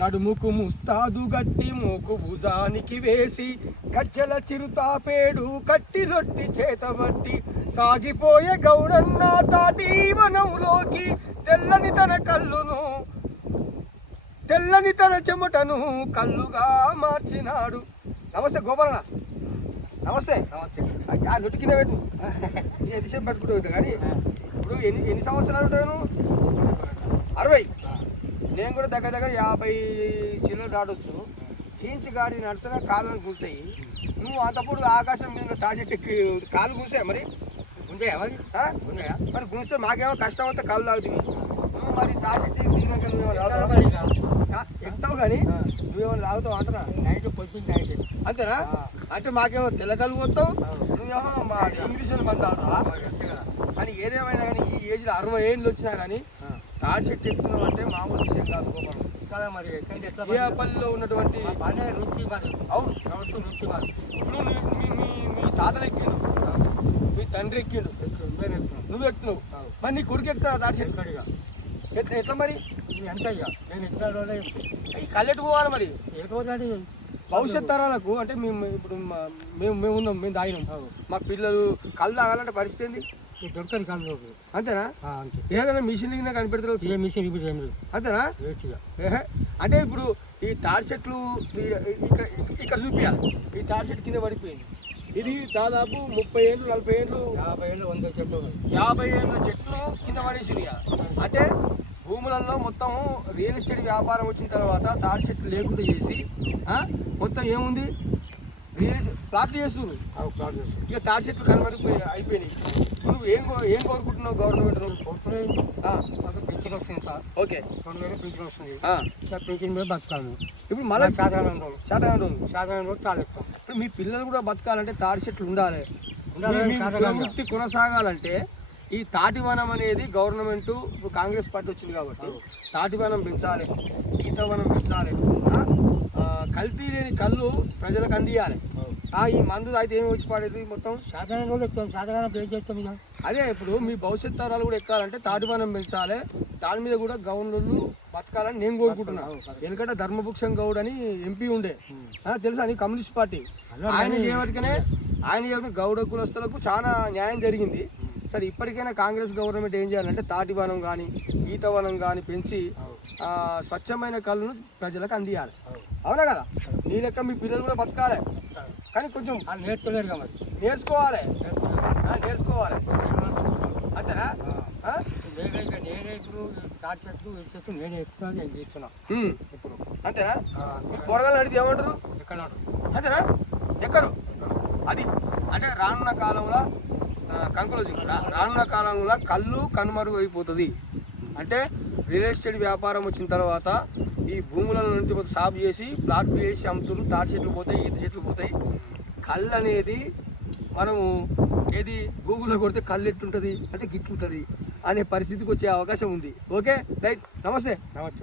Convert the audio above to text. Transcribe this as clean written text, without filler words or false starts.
నడుముకు ముస్తాదు గట్టి మోకు భుజానికి వేసి గజ్జల చిరుతాపేడు కట్టిలొట్టి చేతబట్టి సాగిపోయే గౌడన్న తాటి వనంలోకి తెల్లని తన కళ్ళును తెల్లని తన చెమటను కళ్ళుగా మార్చినాడు. నమస్తే గోపాలన్న. నమస్తే. నొట్టి కింద పెట్టు ఎంతసేపు పెట్టుకుంటూ కానీ ఇప్పుడు ఎన్ని సంవత్సరాలు ఉంటాను? 60. నేను కూడా దగ్గర 50 చిల్లలు దాటొచ్చు. కీంచి గాడి నడుతున్నా కాళ్ళని కూస్తాయి. నువ్వు అంతప్పుడు ఆకాశం మీద తాచెట్టు కాళ్ళు కూస్తాయా మరి? గుంజాయా మరి? మరి గుంజితే మాకేమో కష్టం అవుతా కాళ్ళు తాగుతుంది. నువ్వు మరి తాచెట్టు దిగినాక ఎక్కుతావు కానీ నువ్వేమో తాగుతావు అంతనా? నైట్ పొద్దున్న అంతేనా? అంటే మాకేమో తెల్లకలు పోతావు, నువ్వేమో మా ఇంగ్లీష్ మంది తాగుతావా? కానీ ఏదేమైనా కానీ ఈ ఏజ్లో 60 ఏళ్ళు వచ్చినా కానీ తాడి చెట్టు ఎక్కుతున్నావు అంటే మామూలు విషయం కాదు గోపాలం. కదా మరి చేపల్లో ఉన్నటువంటి రుచి అవును రుచి ఇప్పుడు మీ తాతలు ఎక్కిండు, మీ తండ్రి ఎక్కిండు, నువ్వు ఎక్కుతున్నావు, మరి నీ కొడుకు ఎక్కుతావు తాడి చెట్టు కడిగా ఎట్లా మరి? ఎంత అయ్యా నేను ఎక్కడ కళ్ళెట్టు పోవాలి మరి భవిష్యత్ తరాలకు. అంటే మేము ఇప్పుడు మేము ఉన్నాం, మేము తాగినాం, మా పిల్లలు కళ్ళు తాగాలంటే పరిస్థితి ఏంది? దొరకని కళ్ళు అంతేనా? ఏదైనా మిషన్ కనిపెడతారు, ఏ మిషన్ అంతేనా? అంటే ఇప్పుడు ఈ తాడి చెట్లు ఇక్కడ చూపించాలి. ఈ తాడి చెట్టు కింద పడిపోయింది. ఇది దాదాపు 30 ఏళ్ళు 40 ఏళ్ళు 50 ఏళ్ళు 100 చెట్లు 50 ఏళ్ళ చెట్లు కింద పడేసి. అంటే భూములలో మొత్తం రియల్ ఎస్టేట్ వ్యాపారం వచ్చిన తర్వాత తాడి చెట్లు లేకుండా చేసి మొత్తం ఏముంది ప్లాట్లు చేస్తున్నారు. ఇక తాడి చెట్లు కనబడిపోయి అయిపోయినాయి. నువ్వు ఏం కోరుకుంటున్నావు గవర్నమెంట్? పెన్షన్ వస్తుంది సార్. ఓకే 2000 పెన్షన్ వస్తుంది. పెన్షన్ మీద బతకాలి. ఇప్పుడు మళ్ళీ శాతకాలం రోజు చాలా ఎక్కువ. ఇప్పుడు మీ పిల్లలు కూడా బతకాలంటే తాడి చెట్లు ఉండాలి. ప్రవృత్తి కొనసాగాలంటే ఈ తాటివనం అనేది గవర్నమెంట్ ఇప్పుడు కాంగ్రెస్ పార్టీ వచ్చింది కాబట్టి తాటివనం పెంచాలి, ఈతవనం పెంచాలి, కల్తీ లేని కళ్ళు ప్రజలకు అందియాలి. ఈ మందు అయితే ఏమి వచ్చి పడేది మొత్తం అదే. ఇప్పుడు మీ భవిష్యత్ తరాలు కూడా ఎక్కాలంటే తాటివనం పెంచాలి. దాని మీద కూడా గవర్నర్లు బతకాలని నేను కోరుకుంటున్నాను. ఎందుకంటే ధర్మభూషణ్ గౌడ్ అని ఎంపీ ఉండే తెలుసా నీ? కమ్యూనిస్ట్ పార్టీ ఆయన చేయవరకనే గౌడ కులస్తులకు చాలా న్యాయం జరిగింది. సరే ఇప్పటికైనా కాంగ్రెస్ గవర్నమెంట్ ఏం చేయాలంటే తాటివనం కానీ ఈతవనం కానీ పెంచి స్వచ్ఛమైన కళ్ళను ప్రజలకు అందియాలి. అవునా కదా? నీ లెక్క మీ పిల్లలు కూడా బతకాలి. కానీ కొంచెం నేర్చుకోలేరు కాబట్టి నేర్చుకోవాలి అంతేనా? నేనే ఇప్పుడు తాడి చెట్లు వేసేట్టు నేనే ఎక్కుతాను, నేను చేస్తున్నా ఇప్పుడు అంతేనా? కూరగాయలు అడిగితే ఏమంటారు? ఎక్కడ అంతేనా? ఎక్కరు అది. అంటే రానున్న కాలంలో రానున్న కాలంలో కళ్ళు కనుమరుగు అయిపోతుంది. అంటే రియల్ ఎస్టేట్ వ్యాపారం వచ్చిన తర్వాత ఈ భూముల నుంచి సాగు చేసి ప్లాట్లు వేసి అమ్ముతున్నారు. తాటి చెట్లు పోతాయి, ఈత చెట్లు పోతాయి. కళ్ళు అనేది మనము ఏది గూగుల్లో కొడితే కళ్ళు ఎట్టుంటుంది అంటే గిట్లుంటుంది అనే పరిస్థితికి వచ్చే అవకాశం ఉంది. Okay right. నమస్తే. రైట్.